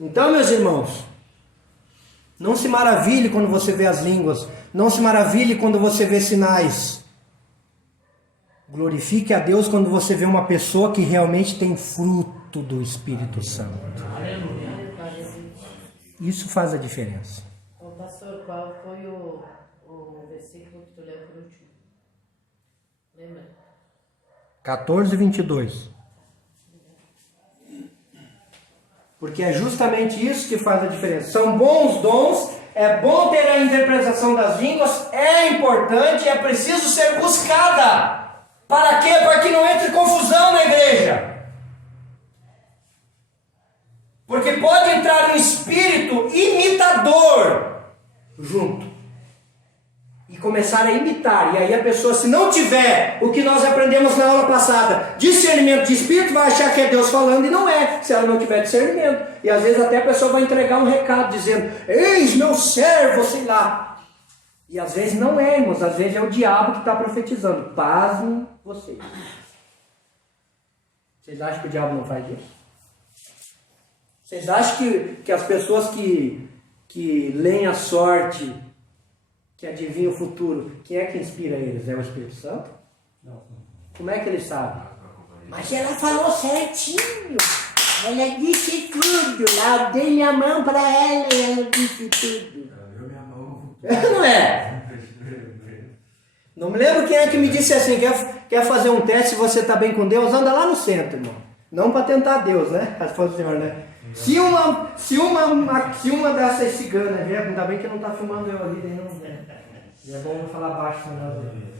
Então, meus irmãos, não se maravilhe quando você vê as línguas, não se maravilhe quando você vê sinais. Glorifique a Deus quando você vê uma pessoa que realmente tem fruto do Espírito Santo. Isso faz a diferença. Ô, pastor, qual foi o versículo que tu leu por último? Lembra? 14:22. Porque é justamente isso que faz a diferença. São bons dons, é bom ter a interpretação das línguas, é importante, é preciso ser buscada. Para quê? Para que não entre confusão na igreja. Porque pode entrar um espírito imitador junto. E começar a imitar. E aí a pessoa, se não tiver o que nós aprendemos na aula passada, discernimento de espírito, vai achar que é Deus falando e não é, se ela não tiver discernimento. E às vezes até a pessoa vai entregar um recado dizendo, eis meu servo, sei lá. E às vezes não é, irmãos, às vezes é o diabo que está profetizando. Pasmem vocês. Vocês acham que o diabo não faz isso? Vocês acham que as pessoas que leem a sorte, que adivinha o futuro, quem é que inspira eles? É o Espírito Santo? Não. Como é que eles sabem? Mas ela falou certinho. Ela disse tudo. Lá eu dei minha mão para ela e ela disse tudo. Ela deu minha mão. Não é? Não me lembro quem é que me disse assim, quer fazer um teste se você está bem com Deus, anda lá no centro, irmão. Não para tentar Deus, né? As foi o Senhor, né? Se uma dessas ciganas vier, ainda bem que não está filmando eu ali, daí não vem. E é bom eu falar baixo no negócio dele.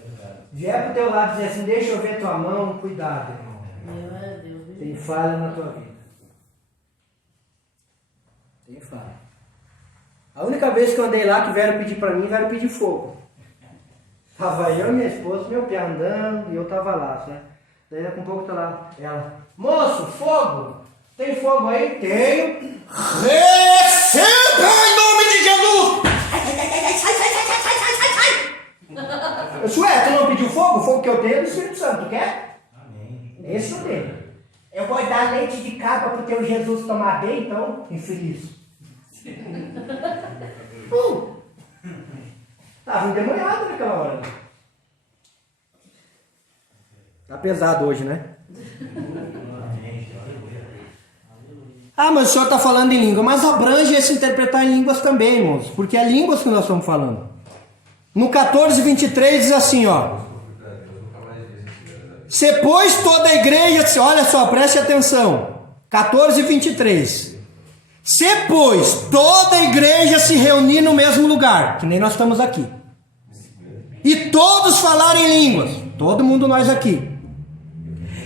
Vier pro teu lado e dizer assim, deixa eu ver tua mão, cuidado, irmão. Meu Deus. Tem falha na tua vida. Tem falha. A única vez que eu andei lá que vieram pedir para mim, vieram pedir fogo. Tava eu, minha esposa, meu pé andando e eu tava lá, né? Daí daqui a pouco tá lá, ela, moço, fogo! Tem fogo aí? Tenho. Receba em nome de Jesus! Eu disse, ué, tu não pediu fogo? O fogo que eu tenho é do Espírito Santo, tu quer? Amém. Esse eu tenho. Eu vou dar leite de cabra pro teu Jesus tomar bem, então. Infeliz. Tava endemoniado naquela hora. Tá pesado hoje, né? Ah, mas o senhor está falando em língua. Mas abrange esse interpretar em línguas também, irmãos. Porque é línguas que nós estamos falando. No 14:23 diz assim, ó. Se pois toda a igreja... Olha só, preste atenção. 14:23. Se pois toda a igreja se reunir no mesmo lugar, que nem nós estamos aqui, e todos falarem línguas, todo mundo nós aqui,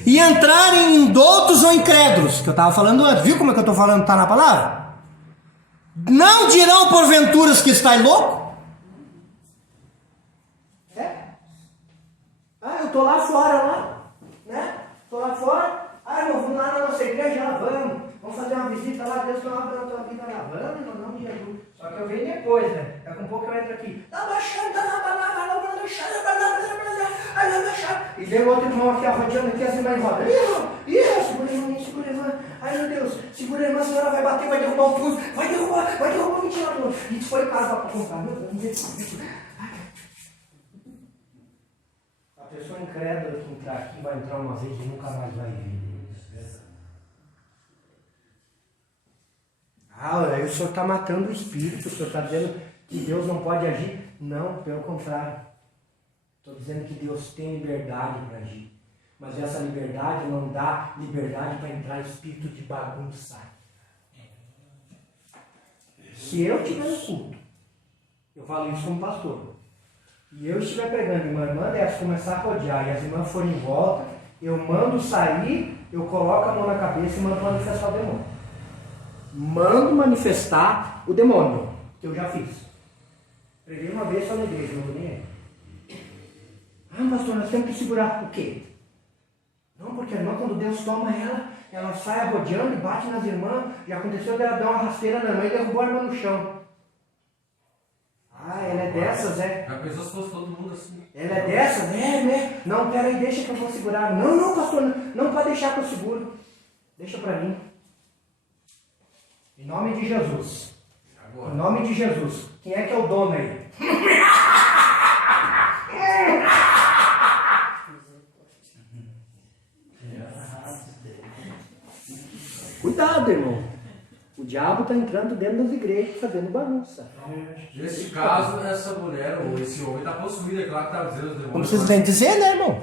e entrarem em doutos ou incrédulos, que eu estava falando antes, viu como é que eu estou falando, está na palavra? Não dirão porventuras que estáis louco? É? Ah, eu estou lá fora, lá, né? Estou lá fora, Ah, irmão, vamos lá na nossa igreja, lá vamos. Vamos fazer uma visita lá, Deus está abrindo a tua vida lá. Vamos, irmão, em nome de Jesus. Só que eu venho depois, né? Daqui a pouco eu entro aqui. E vem o outro irmão aqui arrodeando aqui, assim, vai embora. Ih, segura a irmã, segura a irmã. Ai, meu Deus, segura a irmã, a senhora vai bater, vai derrubar o pulso, vai derrubar o ventilador. Isso foi caro para comprar. Meu Deus, a pessoa incrédula que entrar aqui vai entrar uma vez e nunca mais vai vir. Ah, aí o senhor está matando o espírito, o senhor está dizendo que Deus não pode agir. Não, pelo contrário. Estou dizendo que Deus tem liberdade para agir. Mas essa liberdade não dá liberdade para entrar espírito de bagunça. Se eu estiver no culto, eu falo isso como pastor, e eu estiver pregando e uma irmã dessa começar a rodear e as irmãs forem em volta, eu mando sair, eu coloco a mão na cabeça e mando manifestar o demônio. Mando manifestar o demônio, que eu já fiz. Preguei uma vez só na igreja, não vou nem aí. Ah, pastor, nós temos que segurar o quê? Não, porque a irmã, quando Deus toma ela sai rodeando e bate nas irmãs. E aconteceu dela dar uma rasteira na irmã e derrubou a irmã no chão. Ah, ela é dessas, é? Já pensou se fosse todo mundo assim? Ela é dessas? É. Não, peraí, deixa que eu vou segurar. Não, pastor, não pode deixar que eu seguro. Deixa pra mim. Em nome de Jesus. Agora. Em nome de Jesus. Quem é que é o dono aí? Cuidado, irmão. O diabo está entrando dentro das igrejas fazendo bagunça. Nesse caso, essa mulher ou esse homem está possuído, é claro que está dizendo os demônios. Não precisa nem dizer, né, irmão?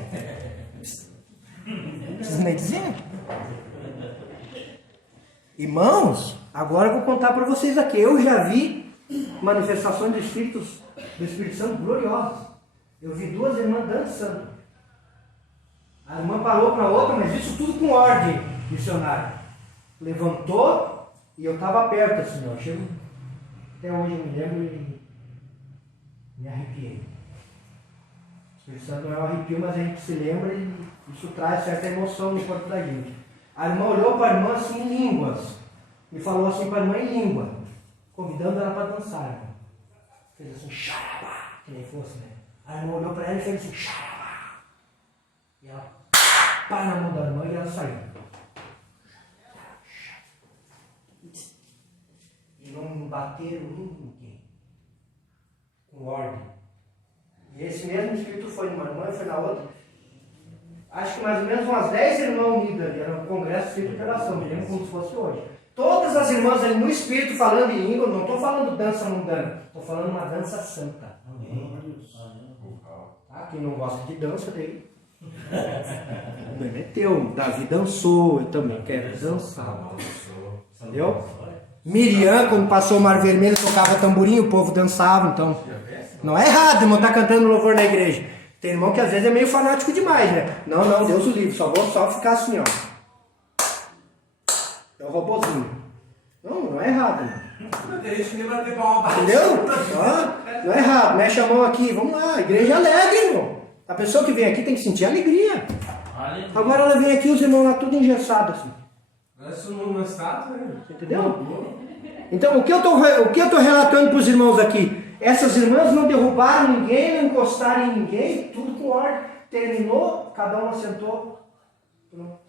Não precisa nem dizer. Irmãos, agora eu vou contar para vocês aqui. Eu já vi manifestações do Espírito Santo gloriosas. Eu vi 2 irmãs dançando. A irmã parou para a outra, mas isso tudo com ordem missionária. Levantou e eu estava perto assim, ó. Chego, até hoje eu me lembro e me arrepiei. O Espírito Santo não é um arrepio, mas a gente se lembra e isso traz certa emoção no corpo da gente. A irmã olhou para a irmã assim em línguas e falou assim para a irmã em língua, convidando ela para dançar. Irmã. Fez assim, xarabá, que nem fosse, né? A irmã olhou para ela e fez assim, xarabá. E ela pá na mão da irmã e ela saiu. E não bateram ninguém. Com ordem. E esse mesmo espírito foi numa irmã e foi na outra. Acho que mais ou menos umas 10 irmãs unidas ali. Era um congresso espírito de oração. Me lembro como se fosse hoje. Todas as irmãs ali no espírito falando em língua. Não estou falando dança mundana. Estou falando uma dança santa. Tá? Quem não gosta de dança daí. Me meteu. Davi dançou. Eu também quero dançar. Entendeu? Miriam, quando passou o Mar Vermelho, tocava tamborim, o povo dançava, então. Não é errado, irmão, tá cantando louvor na igreja. Tem irmão que às vezes é meio fanático demais, né? Não, Deus o livre, só vou ficar assim, ó. É o robozinho. Não é errado, irmão. Tem gente que nem vai ter palma. Entendeu? Não é errado, mexe a mão aqui, vamos lá, igreja alegre, irmão. A pessoa que vem aqui tem que sentir alegria. Agora ela vem aqui, os irmãos lá tudo engessados assim. Isso não é status, né? Entendeu? Então, o que eu estou relatando para os irmãos aqui? Essas irmãs não derrubaram ninguém, não encostaram em ninguém, tudo com ordem. Terminou, cada uma sentou. Pronto.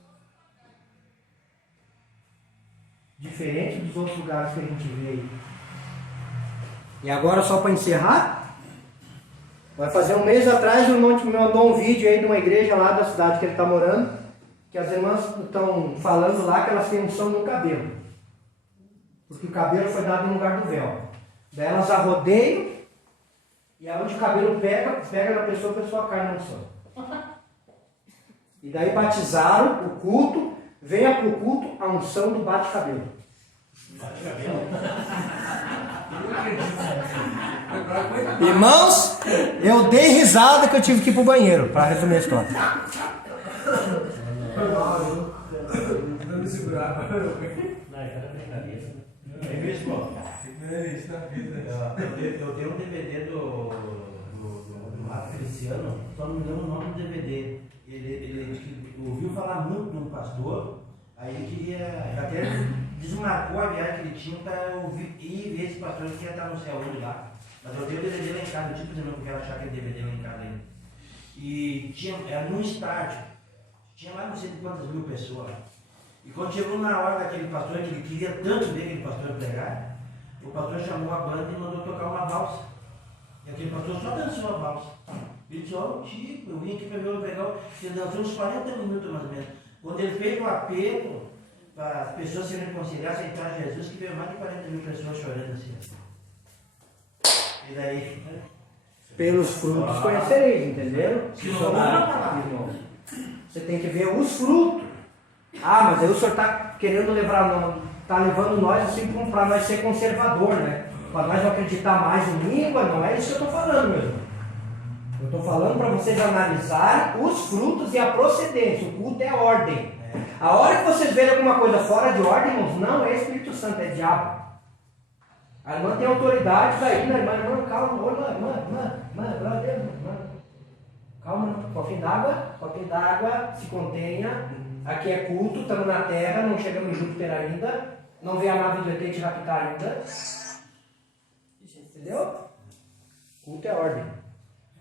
Diferente dos outros lugares que a gente vê aí. E agora, só para encerrar, vai fazer um mês atrás, o irmão me mandou um vídeo aí de uma igreja lá da cidade que ele está morando. Que as irmãs estão falando lá que elas têm unção no cabelo. Porque o cabelo foi dado no lugar do véu. Daí elas arrodeiam e aonde o cabelo pega na pessoa, a pessoa cai na unção. E daí batizaram o culto, venha para o culto a unção do bate-cabelo. Irmãos, eu dei risada que eu tive que ir para o banheiro, para resumir a história. Não me segurar. É mesmo? É isso na vida. Eu tenho um DVD do Mato Feliciano, só não me lembro o nome do DVD. Ele ouviu falar muito de um pastor, aí ele queria, até desmarcou a viagem que ele tinha para ouvir e ver esse pastor que ia estar no céu hoje lá. Mas eu dei o DVD lá em casa, tipo, eu não quero achar aquele DVD lá em casa ainda. E era num estádio, tinha lá não sei de quantas mil pessoas lá. E quando chegou na hora daquele pastor, que ele queria tanto ver aquele pastor pregar, o pastor chamou a banda e mandou tocar uma valsa. E aquele pastor só dançou a valsa. Ele disse, ó, Chico, eu vim aqui para ver o pregar, ele dançou uns 40 minutos mais ou menos. Quando ele fez o apelo para as pessoas se reconciliar, aceitar Jesus, que veio mais de 40 mil pessoas chorando assim. E daí? Pelos frutos conhecereis, entenderam? Se não dá, Irmão. Você tem que ver os frutos. Ah, mas aí o senhor está querendo levar, está levando nós assim para nós ser conservador, né? Para nós não acreditar mais em língua, não é isso que eu estou falando, meu irmão. Eu estou falando para vocês analisar os frutos e a procedência. O culto é ordem. A hora que vocês verem alguma coisa fora de ordem, irmãos, não é Espírito Santo, é diabo. A irmã tem autoridade, daí, né, irmã, calma, irmã, glória a Deus, irmã. Calma, um pouquinho d'água, se contenha. Aqui é culto, estamos na terra, não chegamos em Júpiter ainda, não vem a nave do ET te raptar ainda. Entendeu? Culto é ordem.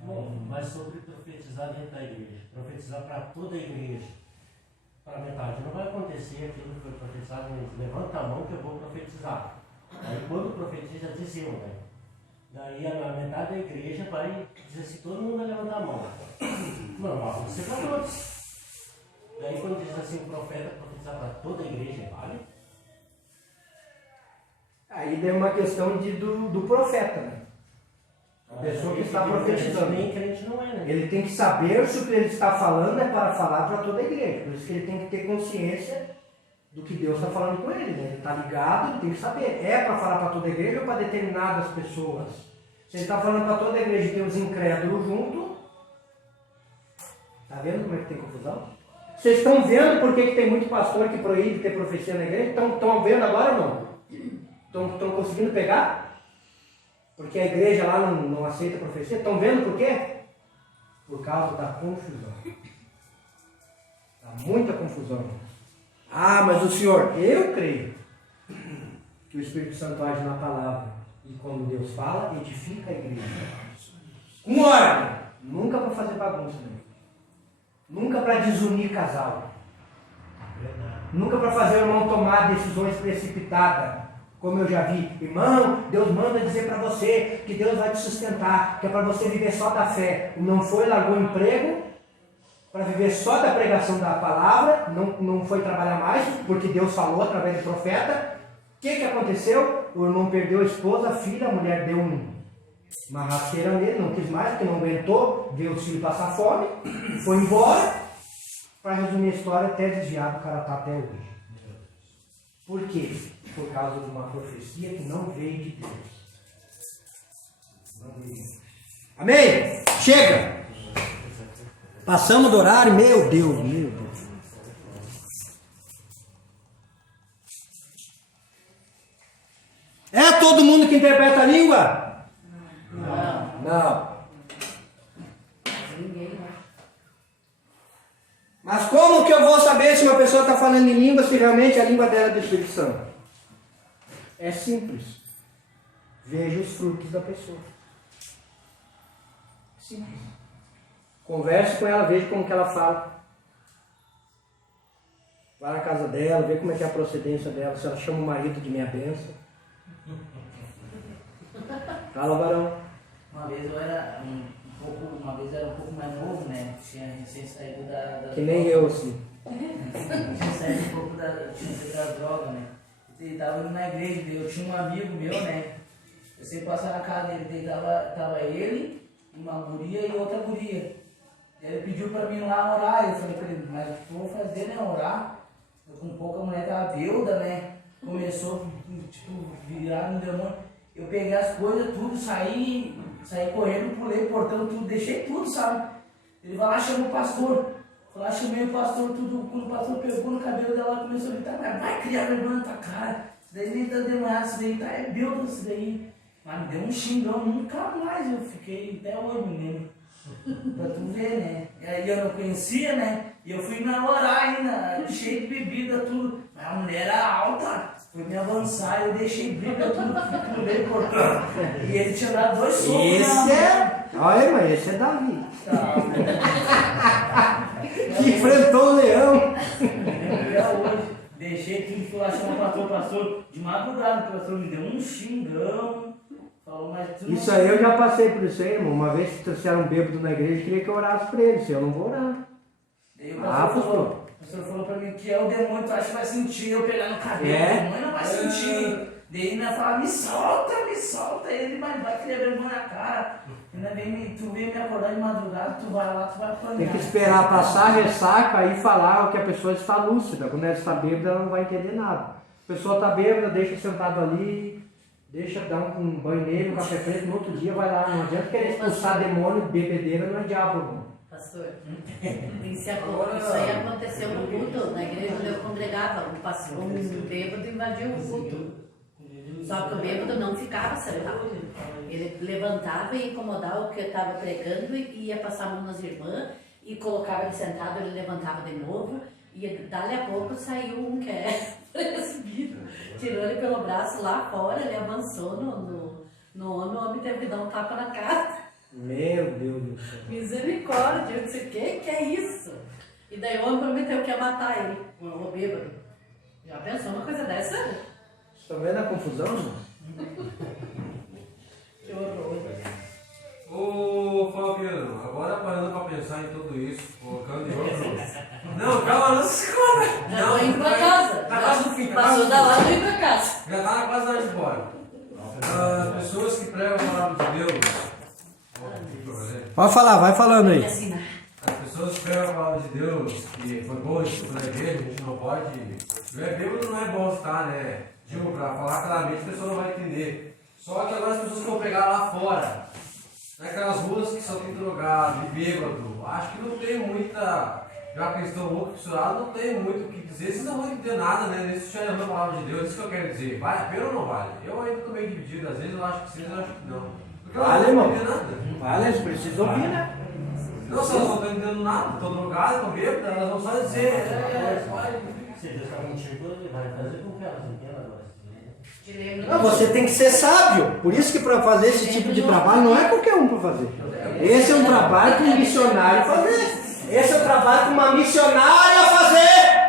Bom, mas sobre profetizar dentro da igreja, profetizar para toda a igreja, para metade, não vai acontecer aquilo que foi profetizado, levanta a mão que eu vou profetizar. Aí quando profetiza, diz eu, né? Daí a metade da igreja vai dizer assim, todo mundo vai levantar a mão. Não, vai acontecer para todos. Daí quando diz assim, o profeta profetizar para toda a igreja, vale? Aí deu uma questão do profeta, né? A pessoa que está profetizando. Nem crente não é, né? Ele tem que saber se o que ele está falando é para falar para toda a igreja. Por isso que ele tem que ter consciência do que Deus está falando com ele, né? Ele está ligado, ele tem que saber. É para falar para toda a igreja ou para determinadas pessoas? Se ele está falando para toda a igreja e tem os incrédulos junto, está vendo como é que tem confusão? Vocês estão vendo por que tem muito pastor que proíbe ter profecia na igreja? Estão vendo agora ou não? Estão conseguindo pegar? Porque a igreja lá não aceita profecia? Estão vendo por quê? Por causa da confusão. Está muita confusão. Ah, mas o Senhor, eu creio que o Espírito Santo age na palavra. E quando Deus fala, edifica a igreja. Com ordem. Nunca para fazer bagunça, né? Nunca para desunir casal. Nunca para fazer o irmão tomar decisões precipitadas. Como eu já vi, irmão, Deus manda dizer para você que Deus vai te sustentar, que é para você viver só da fé. Não foi, largou o emprego para viver só da pregação da palavra, não foi trabalhar mais, porque Deus falou através do profeta. O que aconteceu? O irmão perdeu a esposa, a filha, a mulher deu uma rasteira nele, não quis mais, porque não aguentou, viu os filhos passar fome, foi embora. Para resumir a história, até desviado o cara está até hoje. Por quê? Por causa de uma profecia que não veio de Deus. Não veio. Amém? Chega! Passamos do horário, meu Deus. É todo mundo que interpreta a língua? Não. Ninguém, né? Mas como que eu vou saber se uma pessoa está falando em língua, se realmente a língua dela é do Espírito Santo? É simples. Veja os frutos da pessoa. Simples. Converse com ela, veja como que ela fala. Vá na casa dela, vê como é que é a procedência dela, se ela chama o marido de minha bênção. Fala, varão. Uma vez eu era um pouco mais novo, né? Tinha recém saído da Que nem eu, assim. tinha saído um pouco da droga, né? Ele tava indo na igreja, eu tinha um amigo meu, né? Eu sempre passava na casa dele, tava ele, uma guria e outra guria. Ele pediu pra mim lá orar, eu falei pra ele, mas o que eu vou fazer, né? Orar. Eu com pouco a mulher tava bêbada, né? Começou, tipo, virar no demônio. Eu peguei as coisas, tudo, saí correndo, pulei o portão, tudo, deixei tudo, sabe? Ele vai lá, chamou o pastor. Foi lá, chamei o pastor, tudo, quando o pastor pegou no cabelo dela, começou a gritar, mas vai criar vergonha na tua cara. Isso daí nem tá demorado, isso daí tá bêbado, isso daí. Mas me deu um xingão, nunca mais eu fiquei, até hoje me lembro. Pra tu ver, né? E aí eu não conhecia, né? E eu fui namorar ainda, cheio de bebida, tudo. Mas a mulher era alta, foi me avançar, eu deixei bebida, tudo meio cortando. E ele tinha dado 2 socos. Esse é. Olha, mas esse é Davi. Que enfrentou o leão. Hoje. Deixei tudo, fui lá chamar o pastor. De madrugada, o pastor me deu um xingão. Falou, mas tu Isso não... aí eu já passei por isso aí, irmão. Uma vez que trouxeram um bêbado na igreja, queria que eu orasse por ele. Se eu não vou orar. Daí o pastor falou pra mim que é o demônio, tu acha que vai sentir eu pegar no cabelo. O demônio não vai sentir. Daí ainda fala, me solta. Ele vai querer vergonha na cara. Ainda tu vem me acordar de madrugada, tu vai lá, tu vai apanhar. Tem que esperar passar a ressaca e falar o que a pessoa está lúcida. Quando ela está bêbada, ela não vai entender nada. A pessoa está bêbada, deixa sentado ali, deixa dar um banho nele, um café preto, no outro dia vai lá. Não adianta querer expulsar demônio, bebedeira não é diabo, irmão. Pastor, isso aí aconteceu no culto, na igreja onde eu congregava. Um bêbado invadiu o culto. Só que o bêbado não ficava sentado. Ele levantava e incomodava o que eu estava pregando e ia passar a mão nas irmãs e colocava ele sentado, ele levantava de novo. E dali a pouco saiu um que é presbítero, tirou ele pelo braço lá fora, ele avançou no homem, o homem teve que dar um tapa na cara. Meu Deus do céu. Misericórdia, eu disse, o que é isso? E daí o homem prometeu que ia matar ele, o bêbado. Já pensou uma coisa dessa? Você tá vendo a confusão, irmão? Que horror. Ô, Fabiano, agora parando pra pensar em tudo isso, colocando em outro... Não, calma, não se cobra! Já tô indo pra casa. Tá quase no fim, tá quase Passou no da hora fim. de ir pra casa. Já tá na quase na hora de ir embora. Pessoas que pregam a palavra de Deus... Pode falar, vai falando aí. Assim, As pessoas que pregam a palavra de Deus, que foi bom isso na igreja, a gente não pode... Se tiver bêbado não é bom estar, né? Tipo, pra falar claramente a pessoa não vai entender. Só que agora as pessoas que vão pregar lá fora, naquelas ruas que só tem drogado e bêbado, acho que não tem muita... Já que eles estão loucos, misturados, não tem muito o que dizer. Vocês não vão entender nada, né? Nesse estiverem a palavra de Deus, isso que eu quero dizer. Vale a pena ou não vale? Eu ainda estou meio dividido, às vezes eu acho que sim, às vezes eu acho que não. Porque elas Vale, não irmão. vão entender nada. Vale, eles precisam ouvir, né? Não, se elas não estão entendendo nada, estão drogadas, estão bêbadas, elas vão só dizer, Se Deus está contigo, ele vai fazer com que elas entendam agora. te lembro. Não, você tem que ser sábio. Por isso que para fazer esse tipo de trabalho não é qualquer um para fazer. Esse é um trabalho que um missionário fazer. Esse é o trabalho que uma missionária fazer.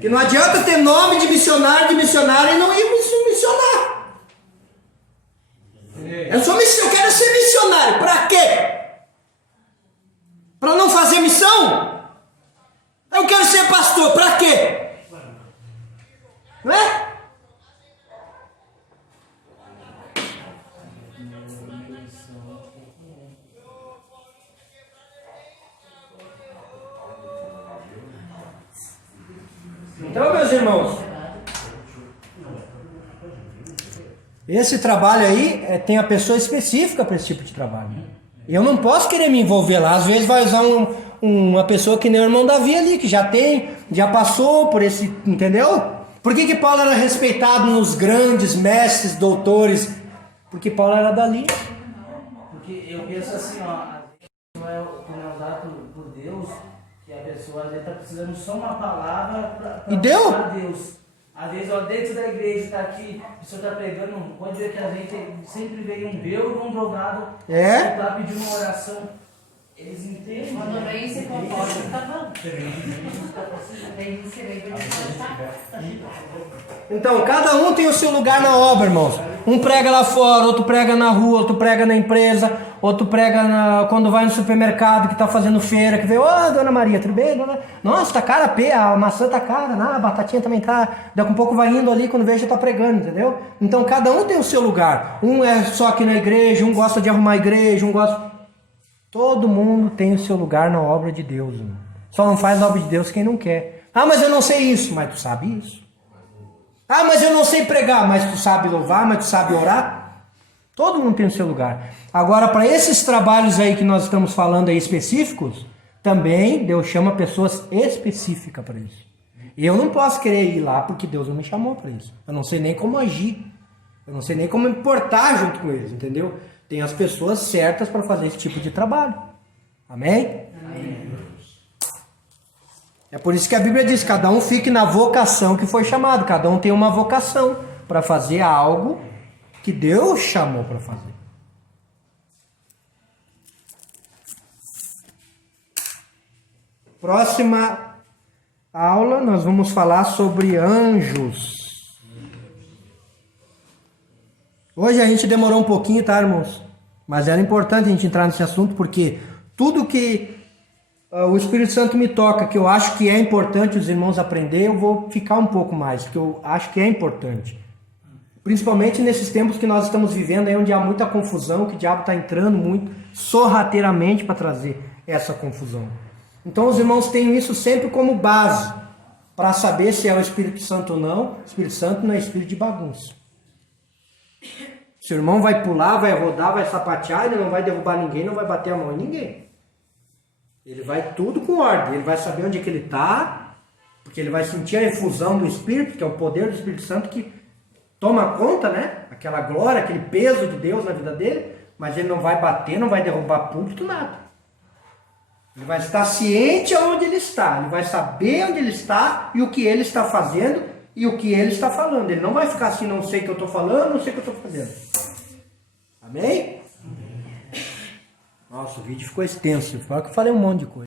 Que não adianta ter nome de missionário e não ir missionar. Eu quero ser missionário. Para quê? Para não fazer missão? Eu quero ser pastor. Para quê? Não é? Então, meus irmãos, esse trabalho aí tem a pessoa específica para esse tipo de trabalho. Eu não posso querer me envolver lá. Às vezes vai usar uma pessoa que nem o irmão Davi ali, que já passou por esse, entendeu? Por que Paulo era respeitado nos grandes mestres, doutores? Porque Paulo era dali. Porque eu penso assim, ó, não é usado por Deus, que a pessoa às vezes está precisando só uma palavra para E deu? a Deus. Às vezes, ó, dentro da igreja, está aqui, o senhor está pregando, pode ver que a gente sempre vem um bêbado, um drogado, para pedir uma oração. Eles entendem. Quando vem se comporta, tá bom. Vem se vem pra Então, cada um tem o seu lugar na obra, irmãos. Um prega lá fora, outro prega na rua, outro prega na empresa, outro prega quando vai no supermercado que está fazendo feira, que vê, ô, dona Maria, tudo bem? Dona... Nossa, tá cara a maçã tá cara, a batatinha também tá. Daqui a pouco vai indo ali, quando vê já tá pregando, entendeu? Então, cada um tem o seu lugar. Um é só aqui na igreja, um gosta de arrumar a igreja, um gosta... Todo mundo tem o seu lugar na obra de Deus, irmão. Só não faz a obra de Deus quem não quer. Ah, mas eu não sei isso. Mas tu sabe isso. Ah, mas eu não sei pregar. Mas tu sabe louvar, mas tu sabe orar. Todo mundo tem o seu lugar. Agora, para esses trabalhos aí que nós estamos falando aí específicos, também Deus chama pessoas específicas para isso. Eu não posso querer ir lá porque Deus não me chamou para isso. Eu não sei nem como agir. Eu não sei nem como me portar junto com eles, entendeu? Tem as pessoas certas para fazer esse tipo de trabalho. Amém? É por isso que a Bíblia diz, cada um fique na vocação que foi chamado. Cada um tem uma vocação para fazer algo que Deus chamou para fazer. Próxima aula, nós vamos falar sobre anjos. Hoje a gente demorou um pouquinho, tá, irmãos? Mas era importante a gente entrar nesse assunto, porque tudo que o Espírito Santo me toca, que eu acho que é importante os irmãos aprender, eu vou ficar um pouco mais, que eu acho que é importante. Principalmente nesses tempos que nós estamos vivendo, aí onde há muita confusão, que o diabo está entrando muito sorrateiramente para trazer essa confusão. Então os irmãos têm isso sempre como base, para saber se é o Espírito Santo ou não. O Espírito Santo não é espírito de bagunça. Se o irmão vai pular, vai rodar, vai sapatear, ele não vai derrubar ninguém, não vai bater a mão em ninguém. Ele vai tudo com ordem, ele vai saber onde é que ele está, porque ele vai sentir a efusão do Espírito, que é o poder do Espírito Santo que toma conta, né? Aquela glória, aquele peso de Deus na vida dele, mas ele não vai bater, não vai derrubar púlpito, nada. Ele vai estar ciente aonde ele está, ele vai saber onde ele está e o que ele está fazendo e o que ele está falando. Ele não vai ficar assim, não sei o que eu estou falando, não sei o que eu estou fazendo. Amém? Nossa, o vídeo ficou extenso, fala que eu falei um monte de coisa.